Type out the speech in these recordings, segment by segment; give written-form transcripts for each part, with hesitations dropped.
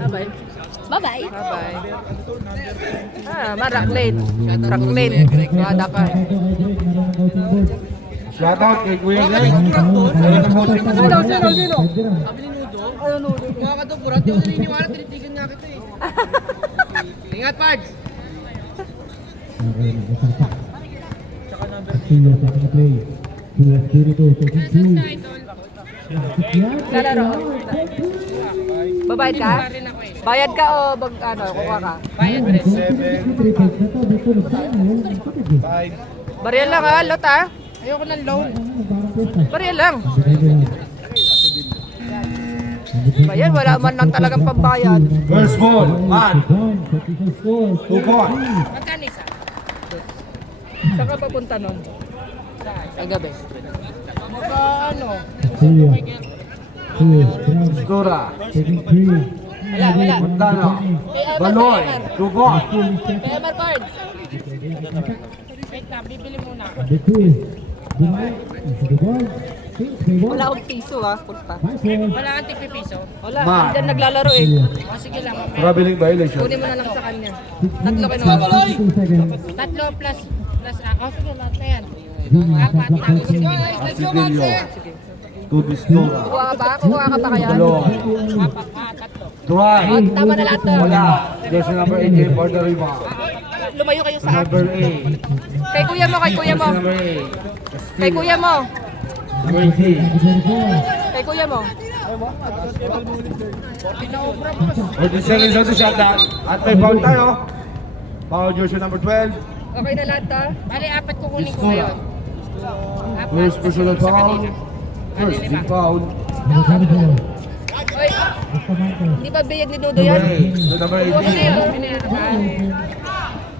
Bye-bye. Bye-bye. Bye-bye. Maraklit. Raklit. Wada ka. Shoutout kay Kuya Greg. Sino? Sabi ni Nudo, mga katupuran, di ko naniniwala, tinitigan nga kita eh. Ingat, Pards! Lalaro. Babayad ka? Bayad ka o kuha ka? Bayad rin. 5. Baril lang ha, lot ha? Ayoko ng loan. Baril lang. Bayan, wala man lang talagang pambayad. First ball, man. 2 points. Magkano isa? Saan ka papunta nun? Ay gabi. Magka ano? Stura. Wala. Montano. Baloy. 2 points. Kaya Marpard. Wait na, bibili muna. Wala akong piso ha, punta. Wala kang tigpipiso. Wala, Ma. andyan naglalaro eh. O sige lang, mamaya. Traveling violation. Kunin mo na lang sa kanya. Tatlo kinuha. Tatlo plus ako. Sige, lahat na yan. Apat, tapos yung Pinoy. Asidillo. 2 Distura. Kuha ka ba? Kuha ka ba kaya? Baloy. Apat, tatlo. Try. Tama na lahat to. Wala. Jersey number 18 for the rebound. Lumayo kayo sa akin. Number 8. Kay kuya mo. Jersey number 8. Kay kuya mo. Number 18. Kay kuya mo. 40 seconds on the shot clock. At may foul tayo. Foul jersey number 12. Okay na lahat to? Bali, apat kukunin ko Distura. ngayon. Apat, First personal tapos sa foul. kanila. First team foul. Oy, hindi ba biyag ni Dodo yan? Number Ano 18. yun?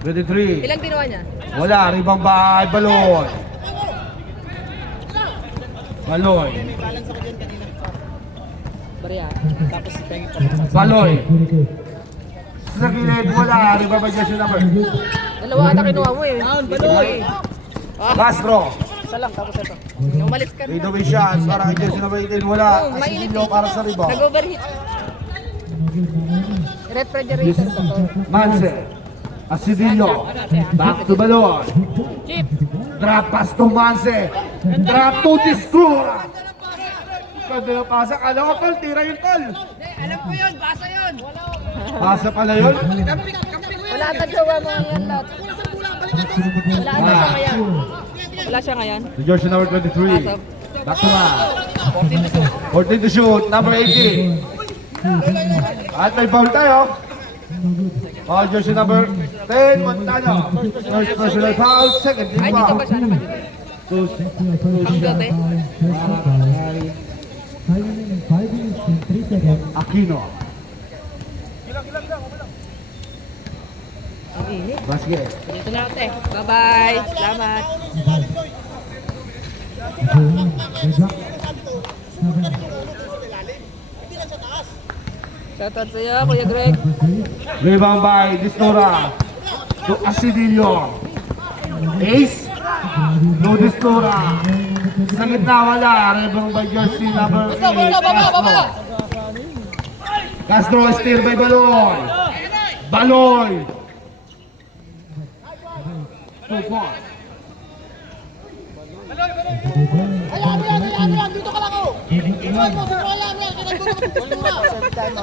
23. Ilang ginawa niya? Wala. Ribang bahay. Baloy. Baloy. Barya. Tapos Baloy. Sa gilid. Wala. Ribang bahay jersey number. dalawa ata kinuha mo eh. Baloy. Castro. Isa lang, tapos ito. Umalis ka na. Fade away shots. Para kay jersey number 18. Wala. Mainit Asidillo para sa ribang. Nag-overheat. Refrigerator ko to. Manse. Asidillo. Back to Baloy. Chip! Drop pass to Manse. Drop to Distura. Pwede na pasa. Kala ko tol, tira yung tol. Alam ko yun, basa yun! Pasa pala yun. Wala ata jowa mo ang lot. Wala ata siya ngayon. Wala siya ngayon. The jersey number 23. Back to back. 14 to shoot. Number 18. At may foul tayo. Foul jersey number 10. Montano. First personal foul. Second team Ay, dito foul. ba siya naman? Ang gabi. Aquino. Ang init. Basket. Dito na ate. Bye-bye. Salamat. Shoutout sa'yo, Kuya Greg. Rebound by Distura. To Asidillo. Ace. No Distura. Sa gitna wala. Rebound by jersey number 8. Castro. Castro steal by Baloy. Baloy. 2 points. Dito ka lang ako! Iwan mo, sir, wala mo yan!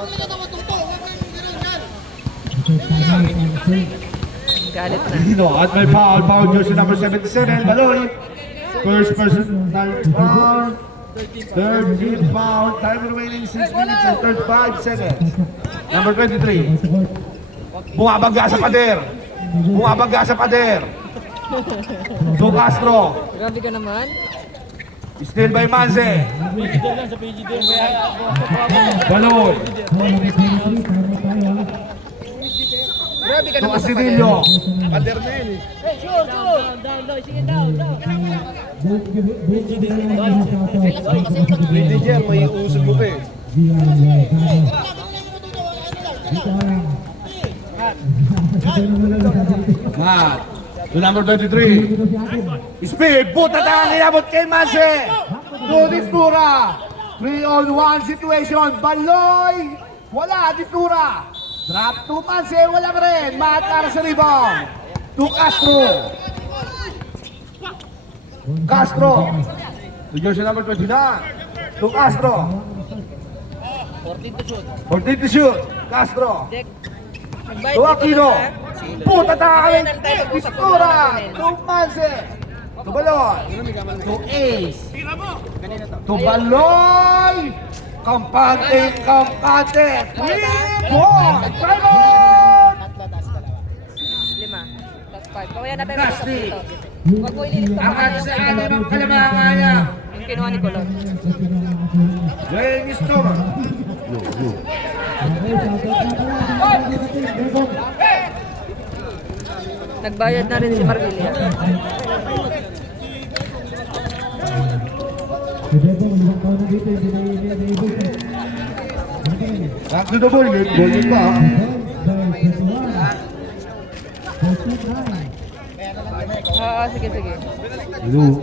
Kinagulong Galit na. Dino at may foul. Foul jersey number 77. Baloy. First personal foul. Third team foul. Time remaining 6 minutes and 35 seconds. Number 23. Bumabagga sa pader. Bumabagga sa pader. To Castro. Grabe ka naman. Still by Manse. Baloy. Grabe ka To naman sa Asidillo. Matt. To number 23. Speed. Puta tayo ang inabot kay Manse. To Distura. 3-on-1 situation. Baloy! Wala, Distura. Drop to Manse, wala pa rin. Matar sa rebound. To Castro. Castro. To jersey number 29. To Castro. 14 to shoot. 14 to shoot. Castro. Jack. To Aquino. Puta takalin. Distura. To Manse. To Baloy. To Ace. To Baloy. Kampante. 3-point. Simon! 5. That's 5. Kawaya na tayo Dusty. dito. Huwag mo ililit ito. Angat sa anim ang kalamangaya. Yung kinuha ni Colon. James Storm. Nagbayad na rin si Marvilla. Back to the ball. Ball pa. Sige. Hello.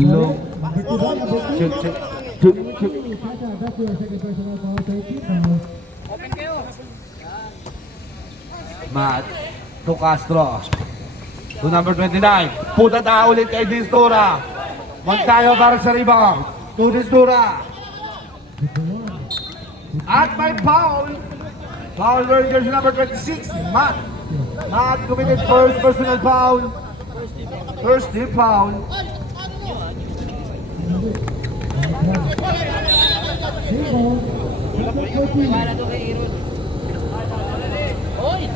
Hello. Check. Matt to Castro. To number 29. Puta na ulit kay Distura. Montayo para sa rebound. To Distura. At may foul. Foul jersey number 26. Matt. Matt committed first personal foul. First team foul.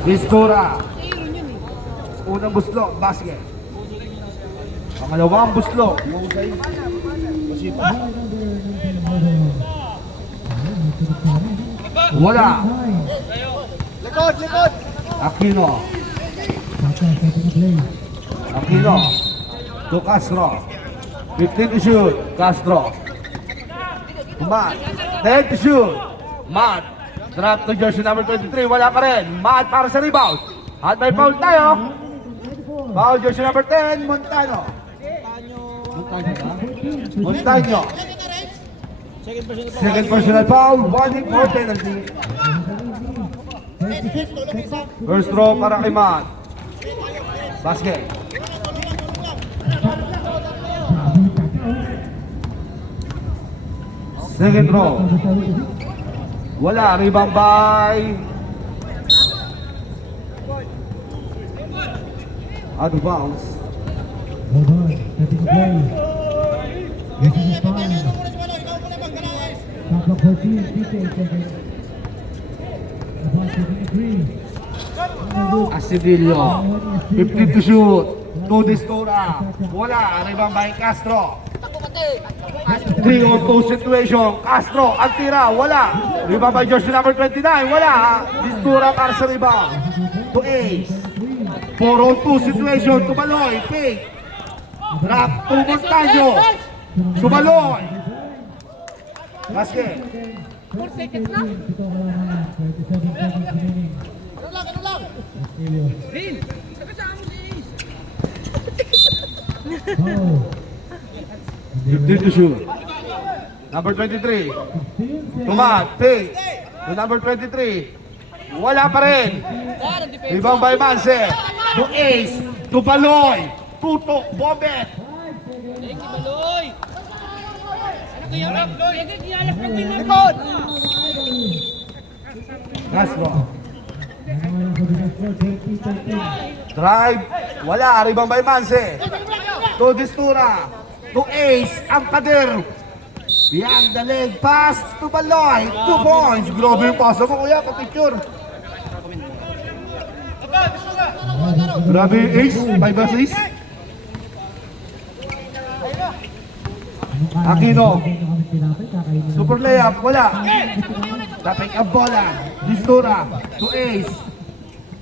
Distura. Unang buslo, basket. Pangalawang buslo. Wala. Likod! Aquino. To Castro. 15 to shoot. Castro. Matt. 10 to shoot. Matt. Drop to jersey number 23. Wala pa rin. Matt para sa rebound. At may foul tayo. Foul jersey number 10. Montano. Montano. Second personal foul. 1-4 penalty. First throw para kay Matt. Basket. Second throw. Wala. Rebound by out of bounds. Asibilio. 50 to shoot. To Distura. Wala. Rebound by Castro. 3-on-2 situation. Castro, ang tira, wala. Rebound by jersey number 29, wala. Distura para sa rebound. To Ace. 4-on-2 situation. To Baloy. Fake. Drop to Montaño. To Baloy. Basket. 4 seconds na. Ano lang? Rin! Sabi sa amo si Ace! 15 to shoot. Number 23. Tumat. Fake. To number 23. Wala pa rin. Rebound by Manse. To Ace. To Baloy. Tutok. Bobet. Thank you, Baloy! Ano kaya rap? Pwede kiyalas ng pinakot! Castro. Drive. Wala. Rebound by Manse. To Distura. To Ace. Ang pader. Beyond the leg. Pass to Baloy. 2 points. Grabe yung pass mo, kuya. Pa-picture. Grabe yung Ace. 5 assists. Aquino. Super layup. Wala. Tapik ang bola. Distura. To Ace.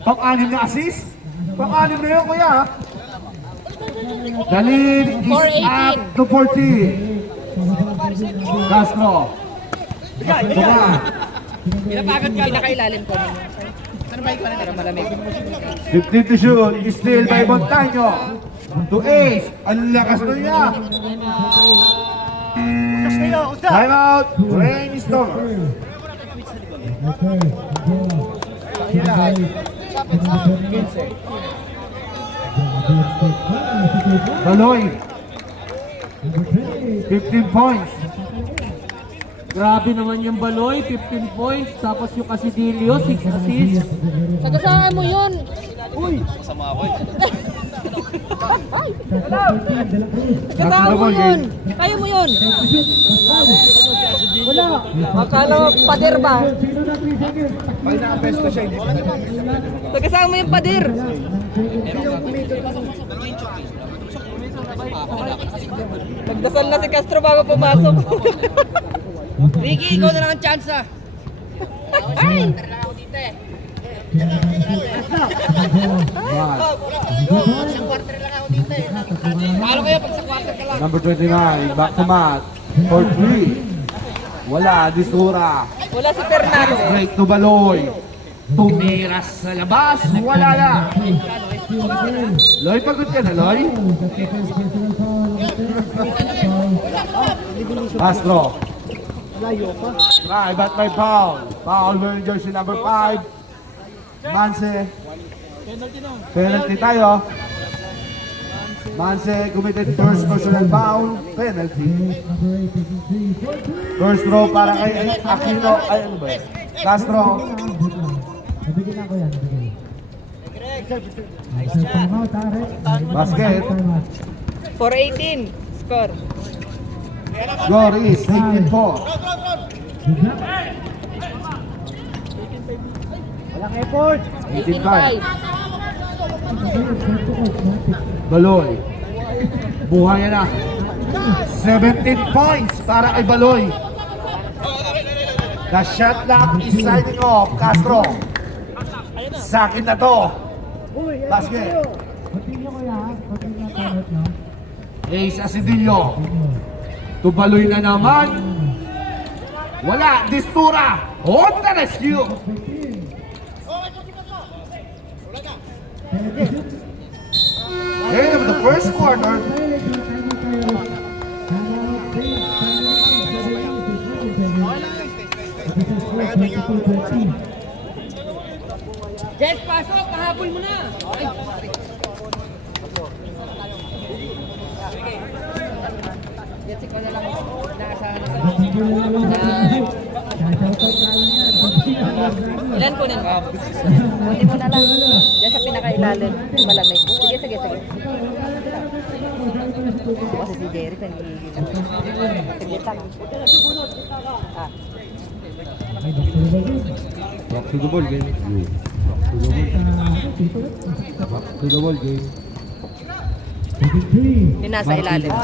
Pang-anim na assist. Pang-anim na yun, kuya. The lead is up to 14. Castro. Buka. Pinakailalim ko ninyo. Ano ba yung para malamig? 15 to shoot. Steal by Montaño. To Ace. Ang lakas na niya. Time out. Rain Stormer. Baloy. 15 points. Grabe naman yung Baloy, 15 points. Tapos yung Casidillo, 6 assists. Sagasaan mo yun. Sagasaan mo yun. Kaya mo yun. Wala. Akala mo pader ba? Pag na-apesto siya, hindi pa. Sagasaan mo yung pader. Nagdasal na si Castro bago pumasok. Ricky, ikaw na lang ang chance ah. Paano kayo pag sa quarter ka lang? Number 29, back to mat. For 3. Wala, Distura. Wala si Fernando. Straight to Baloy. Tumiras sa labas. Wala na. Loy, pagod ka na, Loy. Castro. Right, but by foul. Foul wearing jersey number 5. Manse. Penalty tayo. Manse committed first personal foul. Penalty. First throw para kay Aquino. Ay, ano ba yun? Castro. Basket. 4-18. Score. Goris, 18-4. Walang effort. 18-5. Baloy. Buhay na. 17 points para kay Baloy. The shot clock is signing off. Castro. Sa akin na to. Basket. Ace Asidillo. Tubaloy na naman. Wala. Distura. On the rescue. End of the first quarter. Jess, pasok! Pahabol mo na! Ay, Jess, ikaw na lang naasahan na sa Ilan kunin mo? Kunin mo na lang. Diyan sa pinakailalim. Malamig. Sige, sige, sige. Kasi si Jerry, pinagigil. Saglit lang. Ah. Back to the ball game. Back to the ball game. Yung nasa ilalim.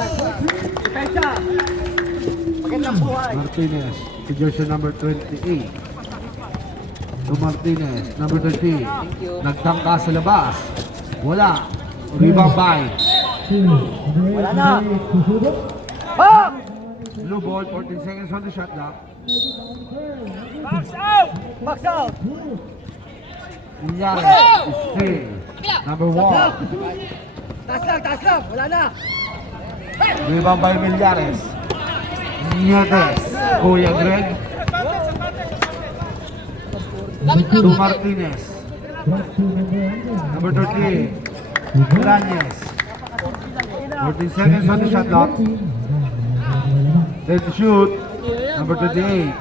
Martinez, to jersey number 28. To Martinez, number 30. Nagtangka sa labas. Wala. Rebound by. Wala na! Blue ball, 14 seconds on the shot clock. Box out! Box out! Ilyari, stay. Number 1. Taas lang! Wala na! Rebound by Millares. Nietes. Kuya Greg. To Martinez. Number 30. Milanes. 14 seconds on the shot clock. Then to shoot. Number 28.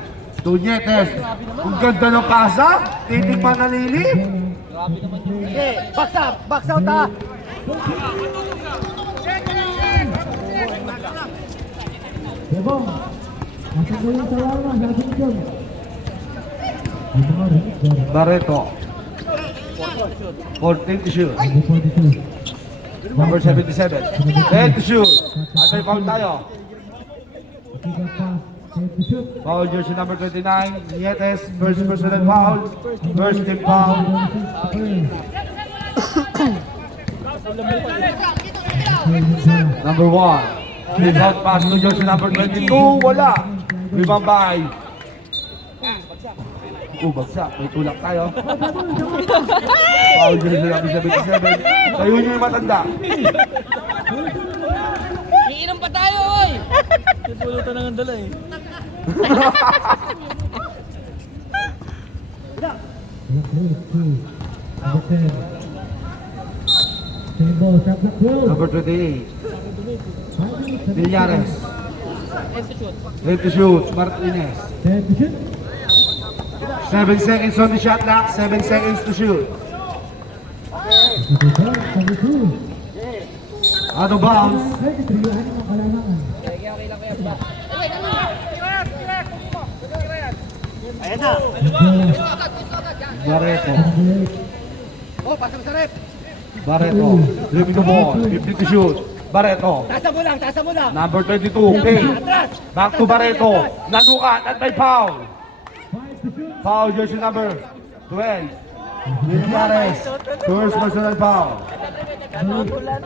To Nietes. Ang ganda ng pasa. Titik pa nalilip. Okay, box out! Box out ha! Barreto. 14 to shoot. Number 77. 10 to shoot. Under foul tayo. Foul jersey number 29. Nietes. First personal foul. First team foul. Number 1. Without pass to jersey number 22. Wala. Rebound by. Bagsak. May tulak tayo. Foul jersey number 77. Tayo nyo yung matanda. Iinom pa tayo, oy! Pulutan na ng dala eh. Number 28. Villares. Ready to shoot. Martinez. 7 seconds on the shot clock. 7 seconds to shoot. Out of bounds. Barreto. Oh, pasang sa rep! Barreto. Dribbling the ball. 50 to shoot. Barreto. Tasa mo lang, tasa mo lang! Number 22. Pay. Back to Barreto. Nanukat at may foul. Foul jersey number 12. Villares. First personal foul. Natutula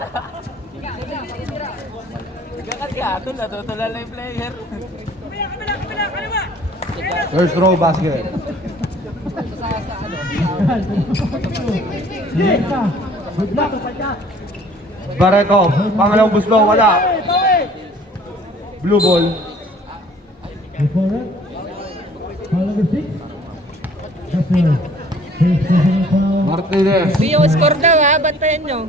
na yung player. First row basket. Barreto, pangalawang buslo, wala. Blue ball. Martinez. Yung score daw ha, bantayan nyo.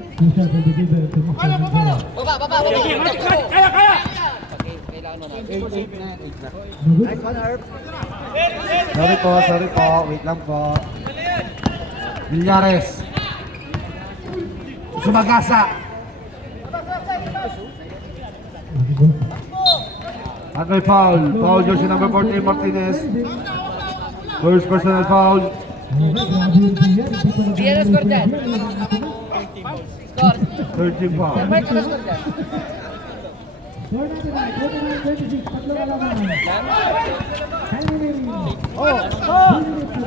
Baba! Sorry po. Wait lang po. Villares. Sumagasa. At may foul. Foul jersey number 14, Martinez. First personal foul. Di na score dyan. Score. 13 foul. Mark, ano score dyan?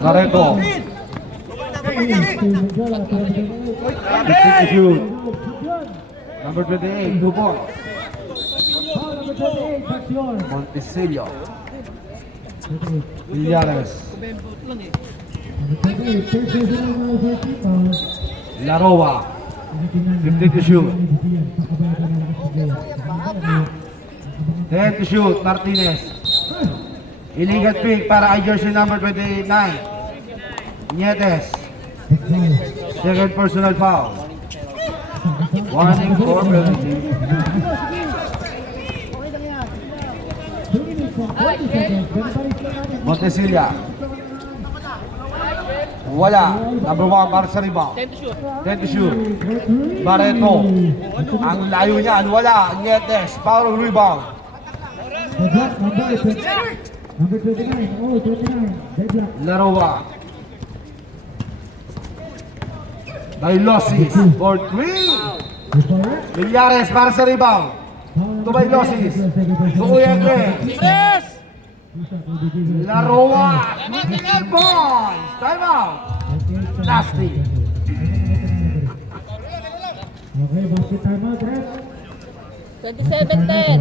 Barreto. 50 to shoot. Number 28, 2 points. Montesillo. Villares. Laroa. 50 to shoot. 10 to shoot. Martinez. Illegal pick para kay jersey number 29. Nietes. Second personal foul. Warning for penalty. Montesilia. Wala. Number 1 para sa rebound. 10 to shoot. Barreto. Ang layo niya. Wala. Nietes. Foul rebound. Laroa. Bailosis for 3. Villares para sa rebound. To Bailosis. Sukuyagre. Laroa. 12 points. Time out. Nasty. Okay, basket time out, ref. 27-10.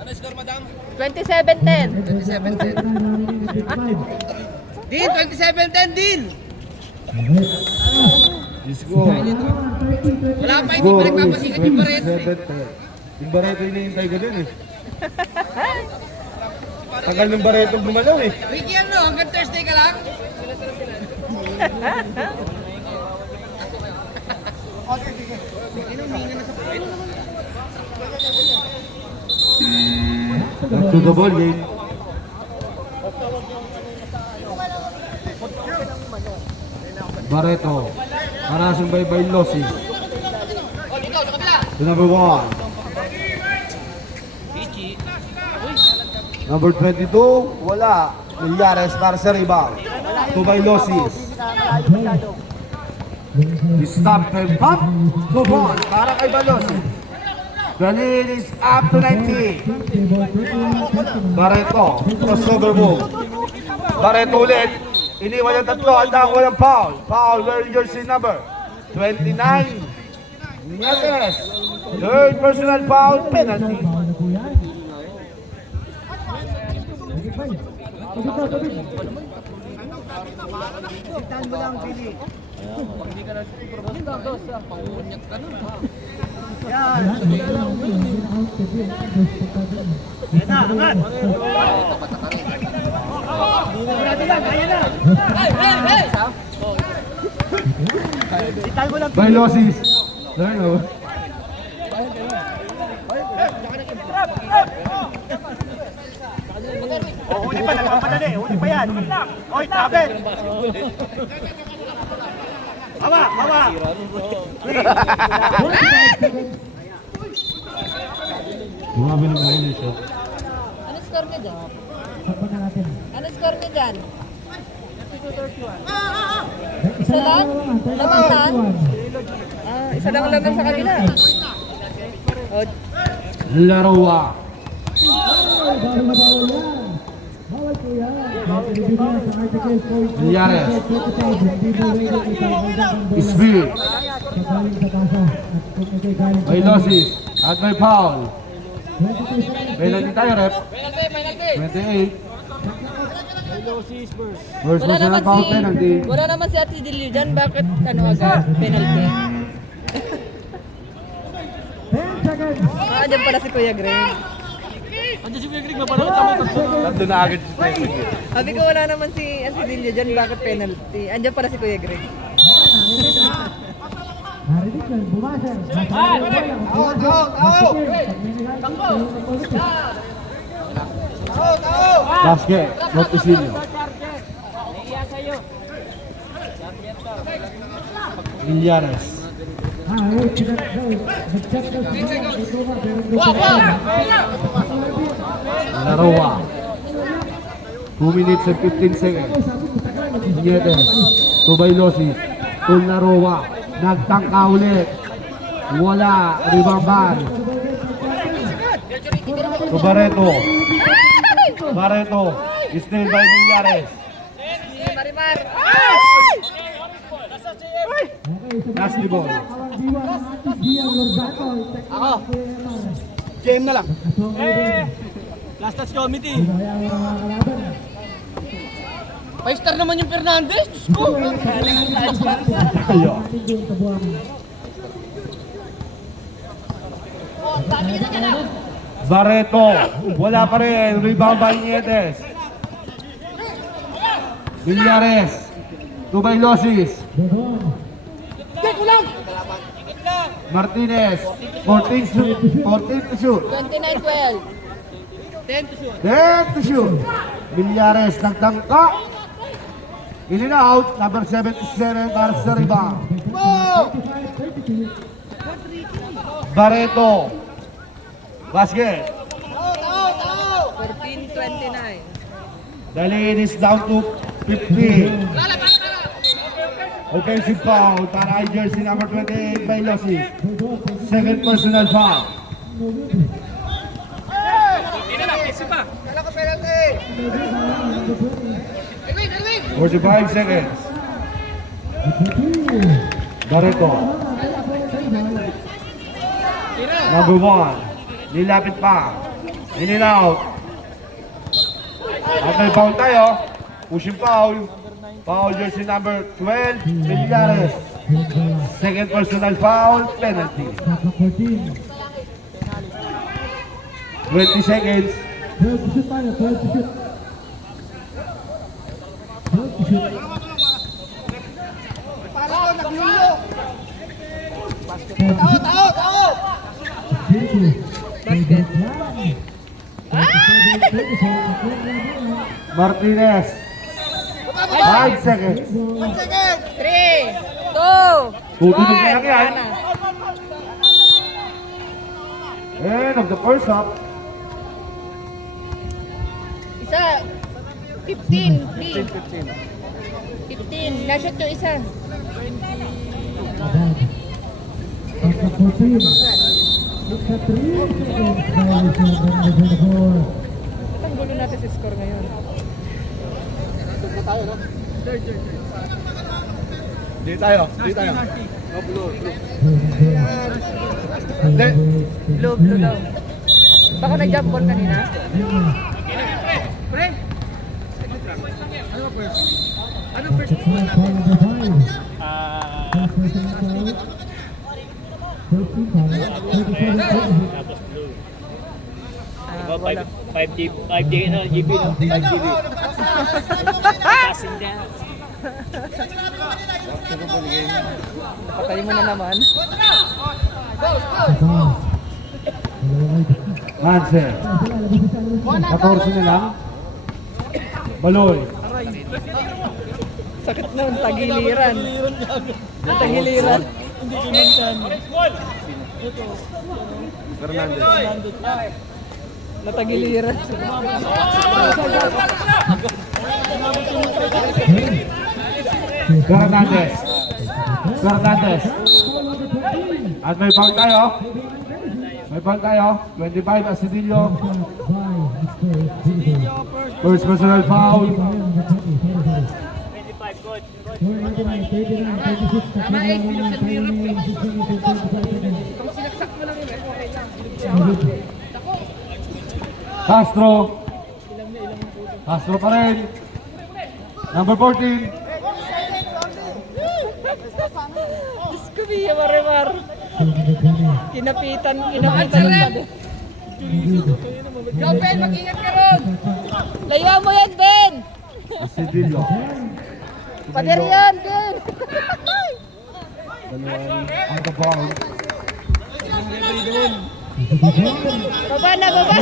Ano score, madam? 27-10. 27-10. Din, 27-10 din! Let's go. Wala pa, hindi pa nagpapasikat yung Barreto eh. Yung Barreto hinihintay ko din eh. Tagal ng Barreto gumalaw eh. Ricky, ano? Hanggang Thursday ka lang? Back to the ball game. Barreto. Parasong by Bailosis. O, dito, sa kabila! To number 1. Number 22, wala. Villares para sa rebound. To Bailosis. Stop and pop. Go ball para kay Bailosis. The lead is up to 19. Barreto. Crossover move. Barreto ulit. Iniwan yung tatlo. Handa ko ng foul. Foul wearing jersey number 29. Nietes. Third personal foul, penalty. Bawal na po yan. Sige, Bay. Tubig daw, tubig. Itan mo lang, Billy. Yan, hindi na out, tubig. Yan na, angat. Itan mo lang, By losses. Learn, oh. huli pa, nagpapadali. Huli pa yan. Oy, trapet. Hawa, hawa. Bumabi ng mga shot. Ano score niya dyan? Sakpan na natin. Ano score niya dyan? Isa lang? Labasan? Isa lang laban sa kanila. Oh, Larawa. Bawal na bawal yan. Bawal po yan. Binibigyan sa article 4. Villarez. Hindi mo pwede itawag ang bola Speed. sa galing sa tasa. At kung ito'y galing sa By losses. At may foul. 22 seconds. Penalty tayo, rep. 28. First wala personal naman foul, si penalty. wala naman si Ate Dilio dyan. Bakit ano agad? Penalty. 10 seconds. Dyan pala si Kuya Greg. Nandun na agad si Stephen. Sabi ko wala naman si Ate Dilio dyan. Bakit penalty? Andyan pala si Kuya Greg. Narinig yan, bumaser. Basket. Not Isilio. Villarez. Larawa. 2 minutes and 15 seconds. Nietes. Tubaylosis. Larawa. Nagtangka ulit. Wala. Ribamban. Barreto. Barreto. Still by Villarez. Marimar. Nasty ball. Game na lang. Last touch committee. 5-star naman yung Fernandez. Diyos ko. Ayo. Barreto. Wala pa rin. Rebound by Nietes. Villarez. Tubaylosis. Martinez. 14 to shoot. 29-12. 10 to shoot. Villarez nagtangka. In and out. Number 77 para sa rebound. Barreto. Basket. 14-29. The lead is down to 15. Offensive foul para ay jersey number 28 by Lossi. Second personal foul. Kala ko penalty. 45 seconds. Barreto. Number 1. Nilapit pa. In and out. At may foul tayo. Pushing foul. Foul jersey number 12. Villarez. Second personal foul. Penalty. 20 seconds. 12 to shoot tayo, 12 to shoot. 12 to shoot. Para ko, naglulo. Tao. Basket. Martinez. 5 seconds. 1 second. 3, 2, Tutunog na lang yan. 1. End of the first half. Isa. 15. 15. Nashoot yung isa. After 14. Look at 3 seconds. Violation of the ball. Ang gulo natin sa score ngayon. Di tayo. Hindi. Blue daw. Baka nag-jump ball kanina. Pre! Ano ba first? Ano first? Foul number 5. First personal foul. 13 foul. 37. 5 GB no? 5 GB. Passing down. Napatay mo na naman. Foul. Manse. 14 na lang. Baloy. Sakit na, tagiliran. Tagiliran. Natagiliran. Fernandez. Fernandez. At may foul tayo. May foul tayo. 25 Asidillo. First personal foul. Castro. Castro pa rin. Number 14. Diyos ko, Mia Marimar. Kinapitan yung pade. Yo, Ben, mag-ingat ka ron! Layo mo yan, Ben! Asidillo. Pader yan, Ben! Ang kabaw. Baba na, baba!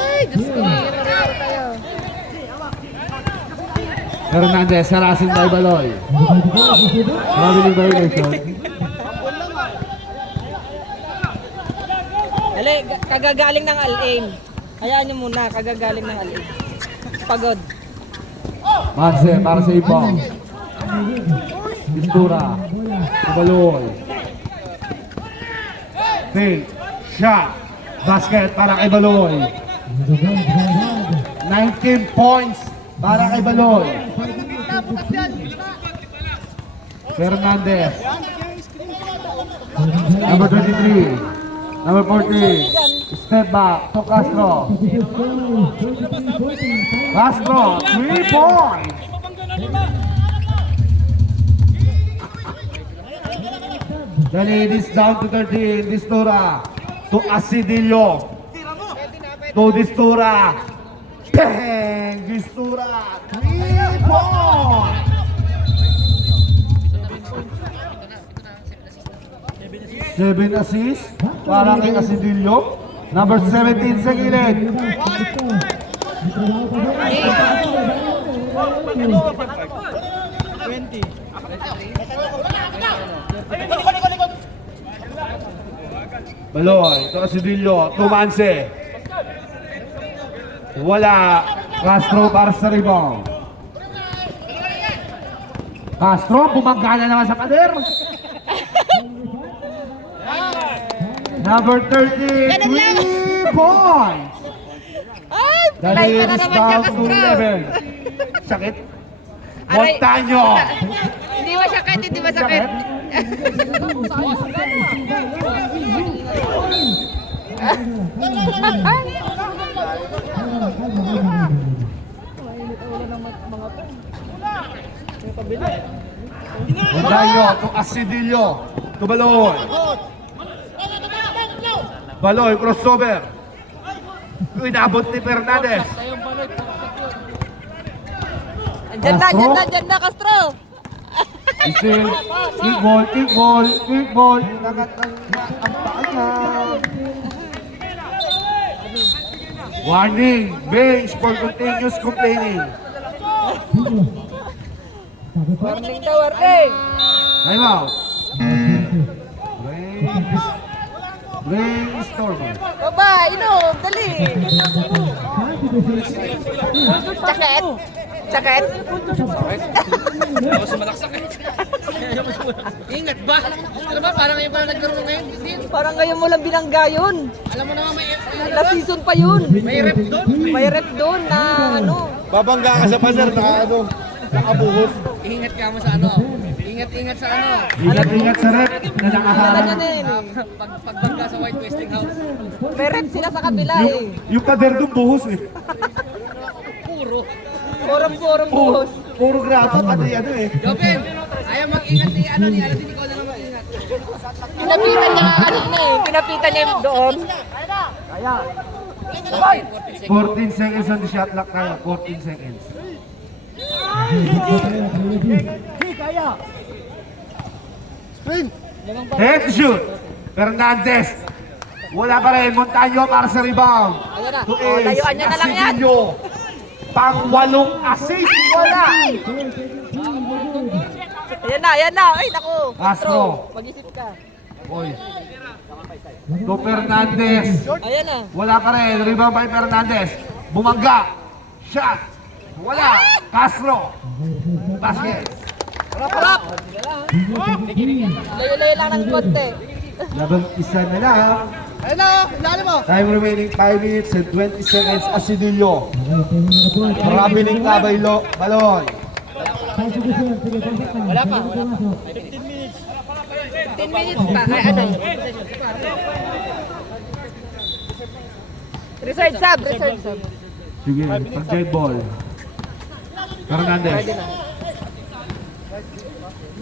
Ay, Diyos ko, Mia Marimar tayo. Fernandez, harassing by Baloy. Traveling violation. Dali, kagagaling ng Al-Ain. Hayaan nyo muna, kagagaling ng Al-Ain. Pagod. Manse, para sa ibang. Pintura. Baloy. Fake. Shot. Basket para kay Baloy. 19 points para kay Baloy. Fernandez. Number 23. Number 40. Step back to Castro. Castro, 3 points. The lead is down to 13. Distura to Asidillo. To Distura. Bang! Distura, 3 points. 7 assists para kay Asidillo. Number 17 sa gilid. Baloy, to Asidillo, to Manse. Wala. Castro para sa rebound. Castro, bumangga na naman sa pader. Number 30, 3 points. Ay, The play ka lead na is naman down ka, to Castro. 11. Sakit. Aray. Montaño. Hindi masakit, hindi masakit. Montaño to Asidillo. To Baloy. Baloy, crossover. Inabot ni Fernandez. Dyan na, Castro. Isil, kick ball, kick ball, kick ball. Nagat ang paa niya. Warning, bench for continuous complaining. Warning daw, warning. Time out. Brainstorming. Baba, inom, dali. Sakit. Sakit. Ingat ba? Gusto na ba? Parang ngayon pa nagkaroon ngayon. Hindi. Parang ngayon mo lang binangga yun. Alam mo naman may Last season pa yun. rep doon. May rep doon na ano. Babangga ka sa pader, naka ano. Nakabuhos. Ingat ka mo sa ano. Ingat sa ano. Ingat sa rep na Ano nakaharap. na yun eh. Pagbangga sa White Westinghouse. May rep sila sa kabila eh. Yung pader doon buhos eh. Puro. Purong buhos. Puro graba, pati ano eh. Jopin, ayaw mag-ingat ni ano ni Aladdin, ikaw na lang mag-ingat. Pinapitan niya nga kanina eh. Pinapitan niya yung doon. 14 seconds on the shot clock tayo. 14 seconds. Head to shoot. Fernandez. Wala pa rin. Montaño para sa rebound. Ayan na. To Oh, layuan niya na lang yan. Casillo. Pang-8 assist. Wala. Ayan na. Ay, naku. Castro. Mag-isip ka. Oy. To Fernandez. Ayan na. Wala pa rin. Rebound by Fernandez. Bumangga. Shot. Wala. Castro. Basket. Harap. Layo-layo lang ng konti. Labang isa na lang. Ayun na, ilalim mo. Time remaining 5 minutes and 20 seconds. Asidillo. Marami ng kabaylo. Balon. Wala pa. 10 minutes pa. Ay, ano? Reserve sub. Sige, pag-jet ball. Fernandez.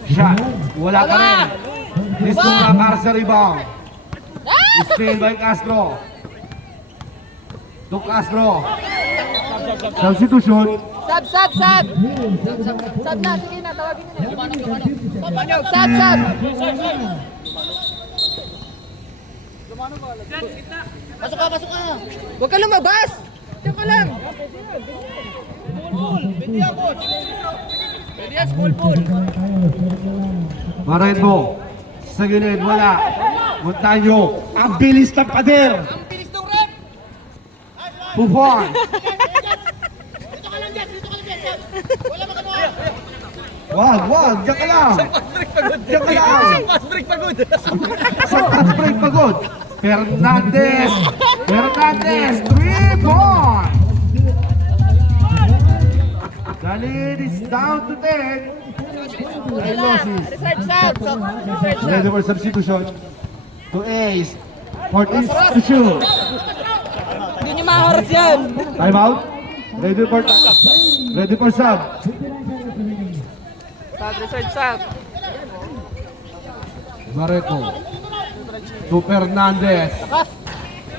Shot. Wala pa rin. Listunga para sa rebound. Steal by Castro. To Castro. Substitution. Sub. Sub na. Sige na. Tawagin niyo na. Sub. Pasok ka. Huwag ka lumabas. Diyan ka lang. Pwede yan, coach. Pwede yan, small ball. Mareto. Sa gilid, wala. Montaño. Ang bilis ng pader. Ang bilis ng rep. Buffon. Dito ka lang, Jess. Wala magagawa. Wag. Diyan ka lang. Diyan ka lang. Fast break pagod. Sa fast break pagod. Fernandez. 3 points. The lead is down to 10. Reserve sub. Ready for substitution. To Ace. 14 to shoot. Hindi niyo maharas yan. Time out. Ready for sub. Reserve sub. Barreto. To Fernandez.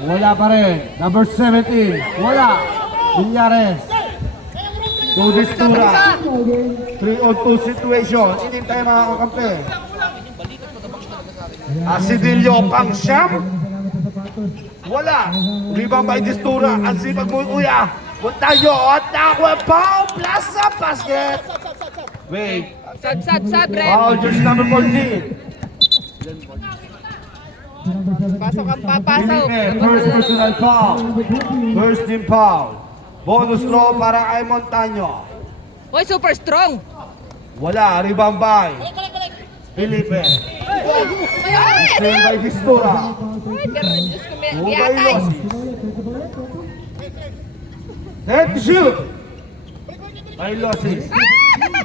Wala pa rin. Number 17. Wala. Villares. To Distura. 3-on-2 situation. Inintay mga kakampi. Asidillo pang siyam. Wala. Rebound by Distura. Ang sipag mo kuya. Montaño at nakuha Pau plus sa basket. Wait. Sub, Red. Foul jersey number 14. Pasok ang papasok. Felipe, first personal foul. First team foul. Bonus throw para kay Montaño. Hoy, super strong. Wala, rebound by Felipe. Steal by Vistura. Ay, pero Diyos ko, may Move by atay. Losis. Head to shoot. By Losis.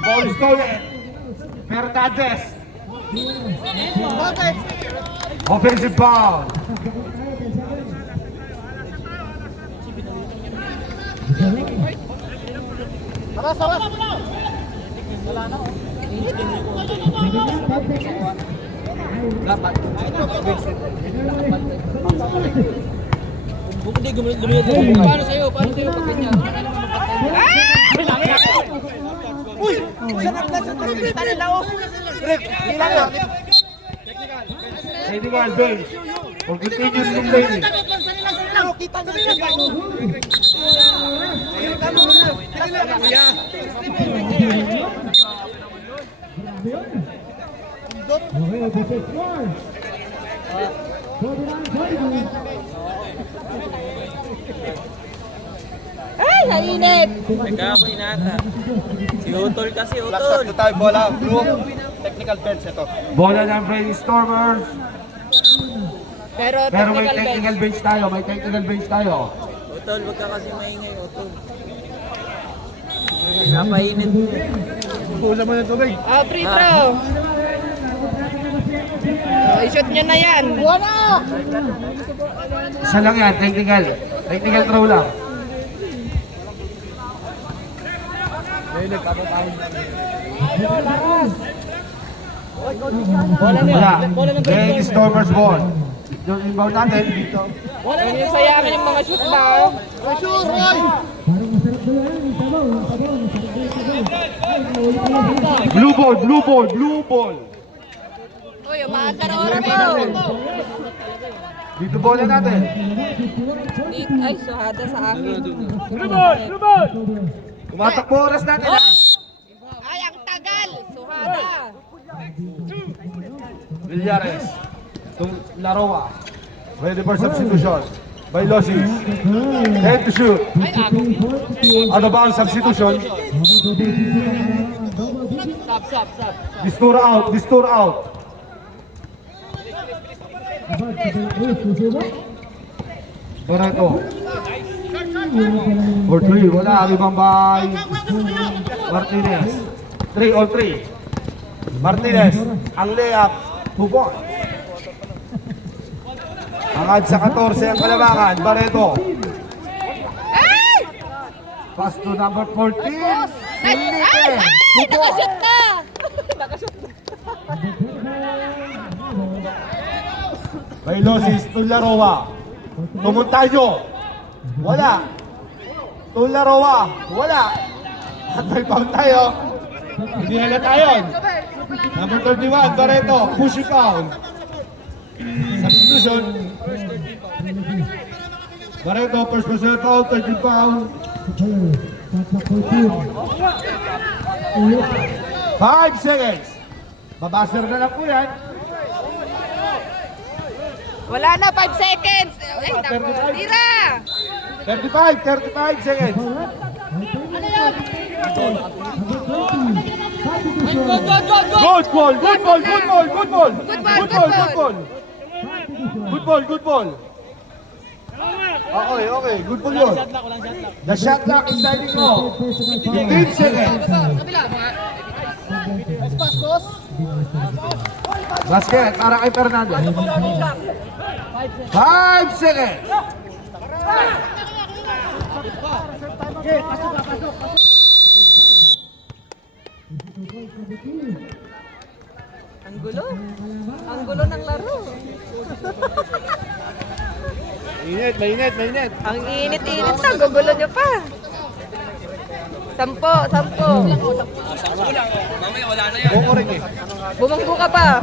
Ball stolen. Fernandez. Offensive foul. Hindi, gumalit. Paano sa'yo pag ganyan? Uy! Sarap na sa trip. Technical bench. For continuous complaining. Kita nyo rin. Okay, this is score. 49-42. Ay, nainit. Nagkamoy nata. Si Utol kasi, Last Utol. up tayo, bola. Group. Technical bench ito. Bola ng Brainstormers. Pero Pero may technical technical bench tayo. May technical bench tayo. Utol, wag ka kasi maingay, Utol. Napainit. Pusa mo ng tubig. Free throw. I-shoot nyo na yan. Isa lang yan, technical. Technical throw lang. Wala. Game Stormers ball. Yung inbound natin dito. Yan yung sayangin yung mga shoot ba? Blue ball, blue ball, blue ball. Uy, umahan ka na oras mo. Dito bola natin. Ay, suhada sa akin. Tumatakbo oras natin ha. Ay, ang tagal. Suhada. Villares. Laroa. Ready for substitution. By Losis. Head to shoot. Out of bounds substitution. Distura out. Distura out. Toretto. For 3. Wala. Ribang by Martinez. 3 on 3. Martinez. Ang layup. 2 points. Angad sa 14 ang Kalamangan. Barreto. Pass to number 14. Felipe. Nakashoot na. Nakashoot na. Bailosis, Tularoa. Tumuntayo. Wala. Tularoa. Wala. At may pound tayo. Hindi halata yun. Number 31, Barreto. Push it down. Substitution. Barreto, first person foul, 13 pound. 5 seconds. Babaster na lang po yan. Wala na, 5 seconds. Ay, nako. Tira. 35 seconds. Good ball, good ball, good ball, good ball. Good ball, good ball. Okay, okay, good ball yun. The shot clock is starting now. 15 seconds. Basket, para kay Fernandez. 5 seconds. Ang gulo. Ang gulo ng laro. Mainit, mainit, mainit. Ang init-init na. Gugulo nyo pa. 10. Mamaya wala na yan. Kukurik eh. Bumanggo ka pa.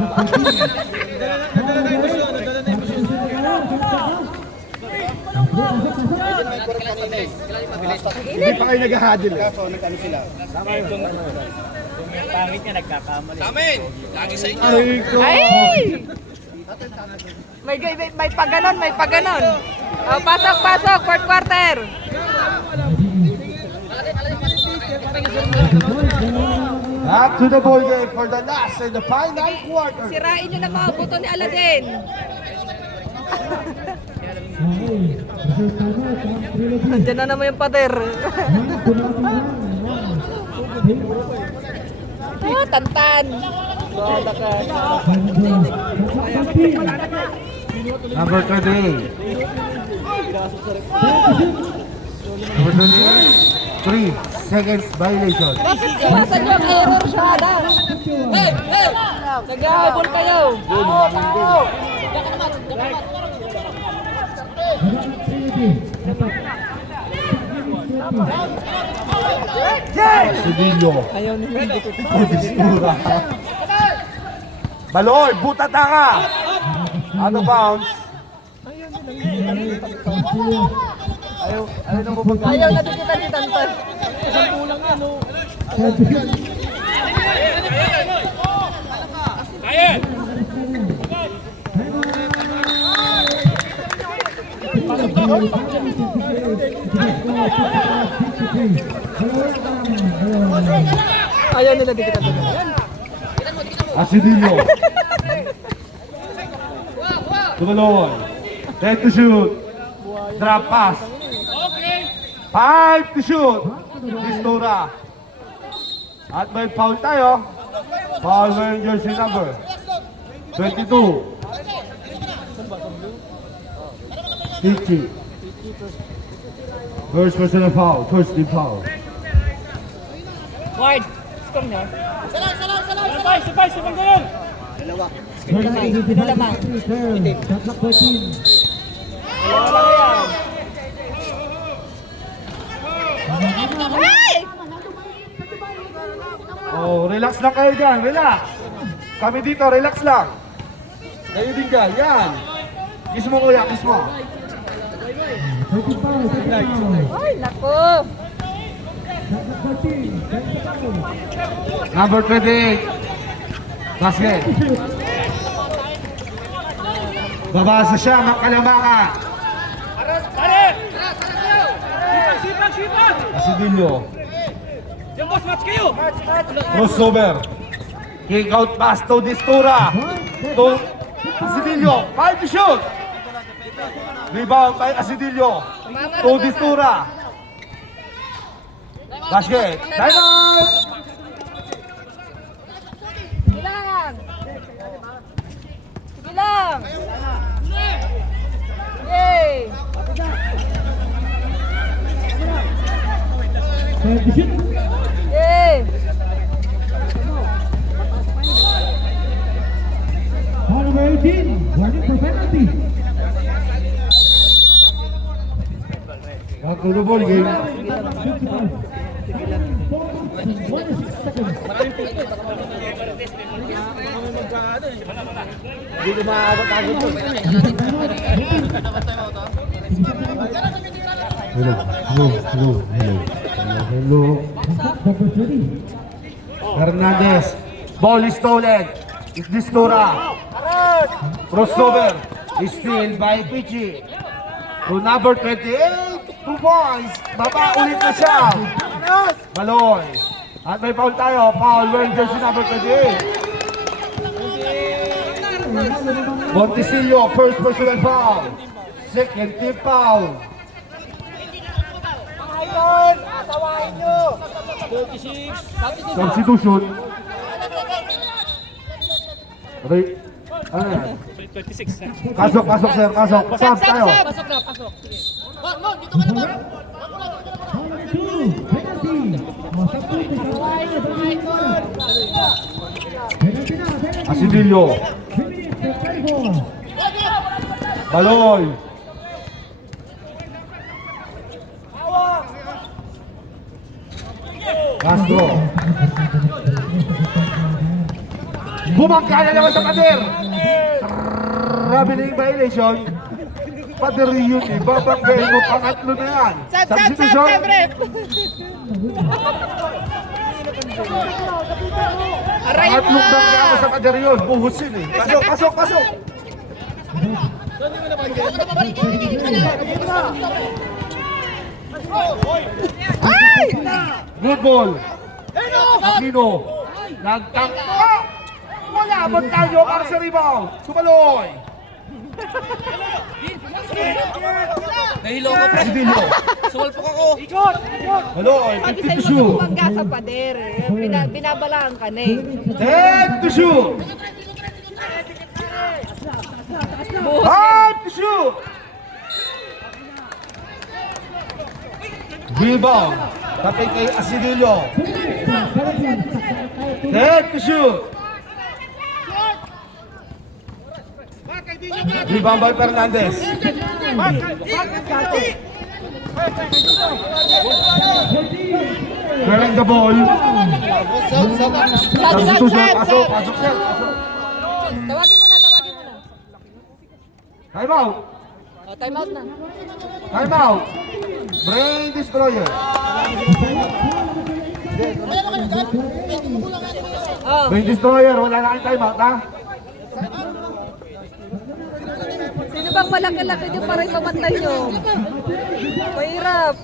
Hindi pa kayo nag-hadil eh. Pangit niya nagkakamali. Sa amin! Lagi sa inyo! Ay ko. Ay! May paganon, may paganon. Oh, pasok, fourth quarter. Back to the ball game for the last and the final quarter. Sirain nyo na mga buto ni Aladdin. Nandiyan na naman yung pader. Oh, tantan. Bada ka. Number 38. Number 28. 3 seconds violation. Bakit iwasan nyo ang error siya? Hey! Nag-aabol kayo. Sedillo. Ayaw ni hindi ko. Distura. Baloy, butata ka. Out of bounds. Ayaw na din kita ni Tantan. Ayaw nila din kita din. Asidillo. Tumalon. Head to shoot. Drop pass. 5 to shoot. Distura. At may foul tayo. Foul wearing jersey number 22. Pichi. First personal foul. First team foul. Wide. Score niya. Sabay, ganun. Pinalamang. Shot clock 14. Ay! Oh, relax lang kayo dyan. Relax. Kami dito, relax lang. Kayo din dyan. Yan. Kiss mo kuya, kiss mo. 35. Ay, naku. Shot clock 14. Number 28. Basket. Babasa siya ng kalamangan. Pare! Sipag! Asidillo. Yung boss, match kayo! Crossover. Kick out pass to Distura. To Asidillo. 5 to shoot. Rebound by Asidillo. To Distura. Basket. Time out! Sige lang. Sige lang. Yay! Yay! Foul number 18. Warning for penalty. Back to the ball game. 1 second. Hello. Number 30. Hernandez. Ball is stolen. It's Distura. Crossover. Steal by Pichi. To number 28. 2 points. Baba ulit na siya. Maloy. At may foul tayo. Foul wearing jersey number 28. Montesillo. First personal foul. Second team foul. Substitution. Ano yan? 26. Pasok, sir, pasok. Sub tayo. Pasok na, pasok. Foul number 2. Penalty. Masakit sa penalty na. Asidillo. 3 minutes to 34. Baloy. Castro. Bumangkala naman sa pader. Grabe na yung violation. Pader yun eh. Babangkain mo pangatlo na yan. Substitution. Aray mo! Pangatlong bangka mo sa pader yun. Buhos yun eh. Pasok. Ay! Good ball. Aquino. Nagtangko. Wala bang tayo para sa rebound. Sumaloy. Nahilo ko, pre. Asidillo. Sumalpok ako. Maloy. Pag 50 isa to yung shoot. bumangga sa pader, binabalaan ka na eh. 10 to shoot. Buhos 5 to shoot. Rebound. Tapos kay Asidillo. 10 to shoot. Rebound by Fernandez. Carrying the ball. Sat. Pasok, sir. Tawagin mo na. Time out. O, time out na. Time out. Brain destroyer. Oh, Brain destroyer. Wala na kayong time out, ha? sino bang malaki-laki nyo para ipamantay nyo? Mahirap.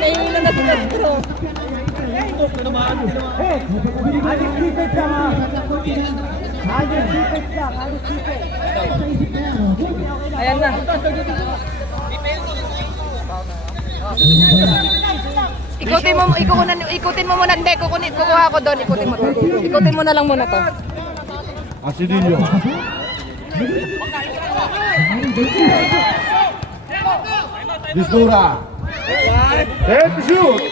Nahihila na si Castro. Ayan na. Ikutin mo muna, hindi, kukuha ako doon, ikutin mo to. Ikutin mo na lang muna to. Asidilio. Disdura. Set to shoot.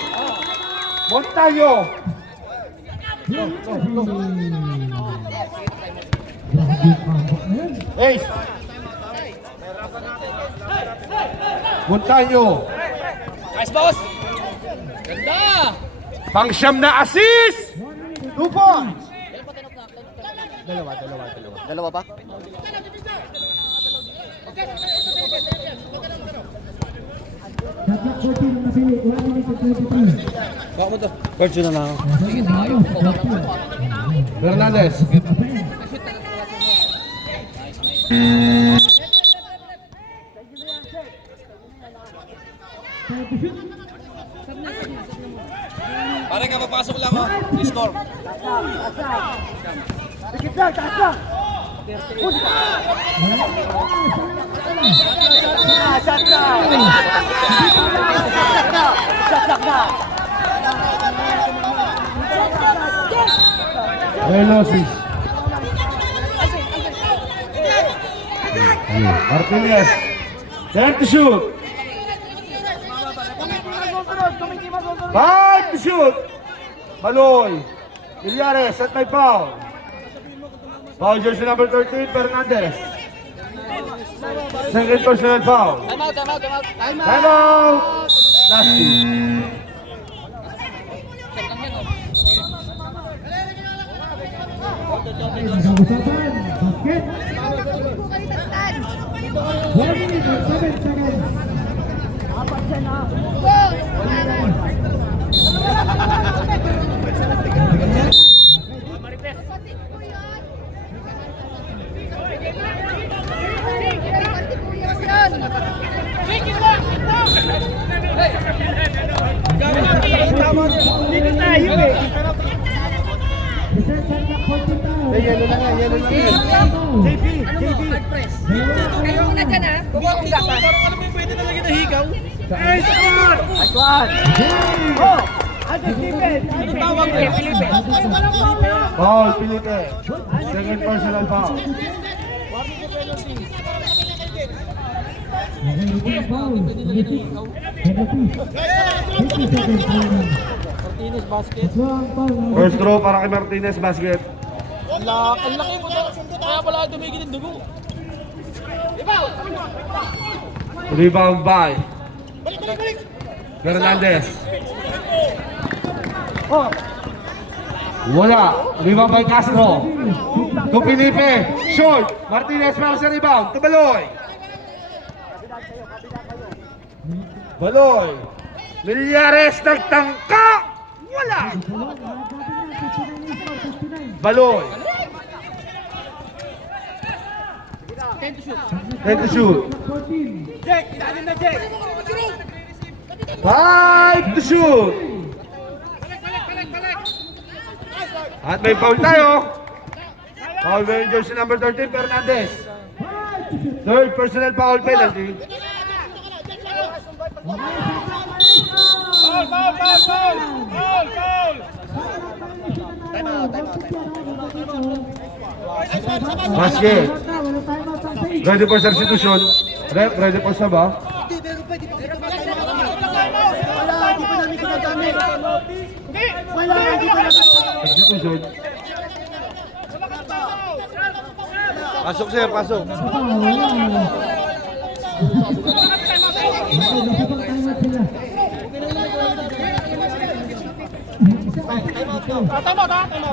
Montaño. Ace. Montaño. Nice, boss! Ganda! Pang-siyam na assist. 2 points. Dalawa ba? Shot clock 14 na pili. 1 minute and 23. Baka mo to. Virtue na lang. Fernandez. Pare ka, papasok lang oh. I-score. Velocis. Martinez. Set to shoot. 5 to shoot. Baloy. Villares at may foul. Foul jersey number 13, Fernandez. Second personal foul. Time out. Time out. Last two. Nag-usapan. Basket. 1 minute and 7 seconds. Return shot clock 14 now. Yelo na nga. Kayo muna dyan ha. Kukuha kong gapa. Foul, Felipe. Second personal foul. Okay, foul. 26. Penalty. 50 seconds remaining. Ito ang foul ng First throw para kay Martinez, basket. Ang laki mo to. Kaya pala dumigil yung dugo. Rebound by Fernandez. Wala. Rebound by Castro. To Felipe. Short. Martinez para sa rebound. To Baloy. Baloy. Villares nagtangka. Wala. Baloy. 10 to shoot. 5 to shoot. At may foul tayo. Foul wearing jersey number 13, Fernandez. Third personal foul penalty. Basket. Ready for substitution. Rep, ready for sub, ha? Substitution. Pasok, sir, pasok.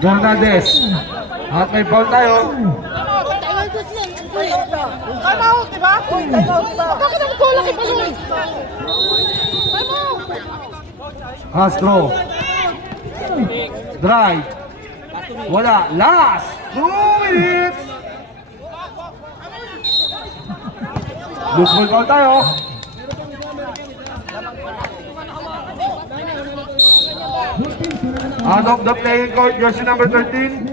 Fernandez. At may foul tayo. Time out, di ba? Time out pa. Bakit ang goal laki Baloy? Time out. Castro. Drive. Wala. Last 2 minutes. Loose ball foul tayo. Out of the playing court, jersey number 13.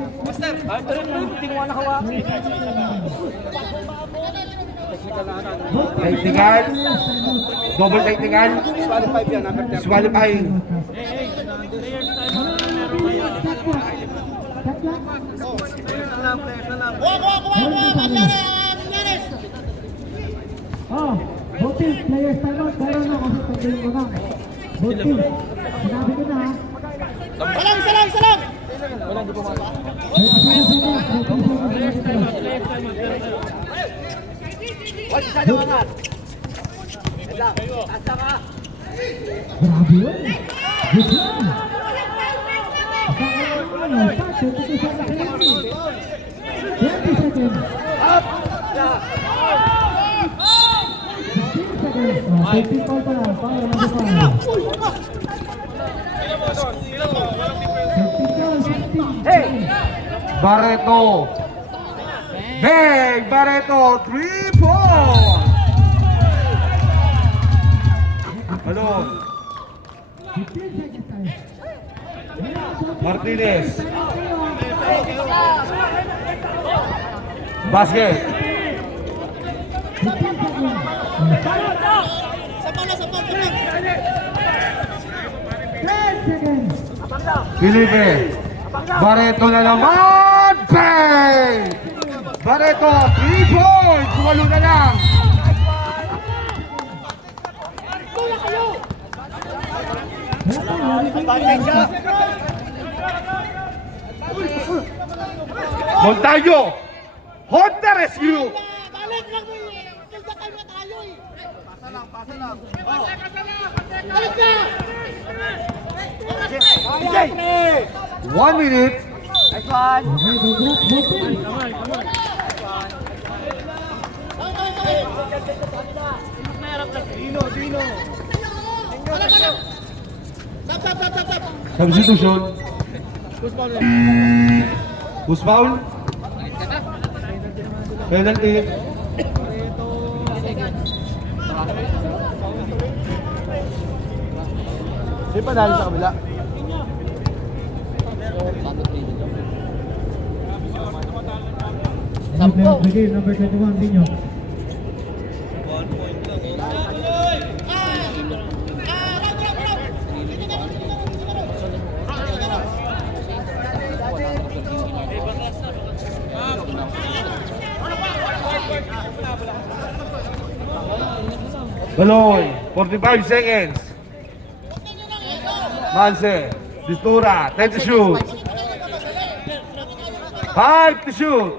Technical. Double technical. Disqualifying. Oh, Botis, players time out. Meron na kasi pagdating ko na. Botis, sinabi ko na ha. Isa lang! Grabe yun. Good one. 20 seconds. Up! 15 ball pa lang. Para mag-5. 15. Barreto. Bang! Barreto, 3 points! Balon. 15 seconds tayo. Martinez. Basket. 15 seconds. Sampal! 10 seconds. Felipe. Barreto na naman! Bang! Barreto, 3 points! Walo na lang! Montaño! Honda Rescue! Balik lang mo eh! Kilda tayo na tayo eh! Pasa lang! Balik na! 1 minute. Okay, congrats, Botis. Stop! Substitution. Who's foul? Penalty. Di pa dahil sa kabila. Bigay, number 21, Dino. Baloy, 45 seconds. Manse, Distura, 10 to shoot. 5 to shoot.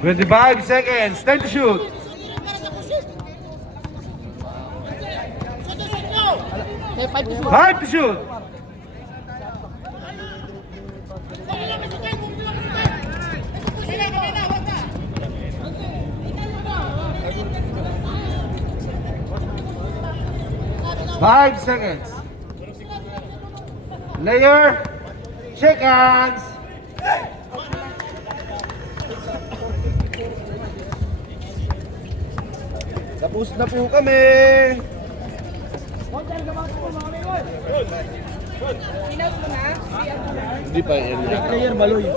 $25 seconds, 10 to shoot. 5 to shoot. Five seconds. Layer. Shake hands. Tapos na po kami. Hindi pa yan. Player Baloy.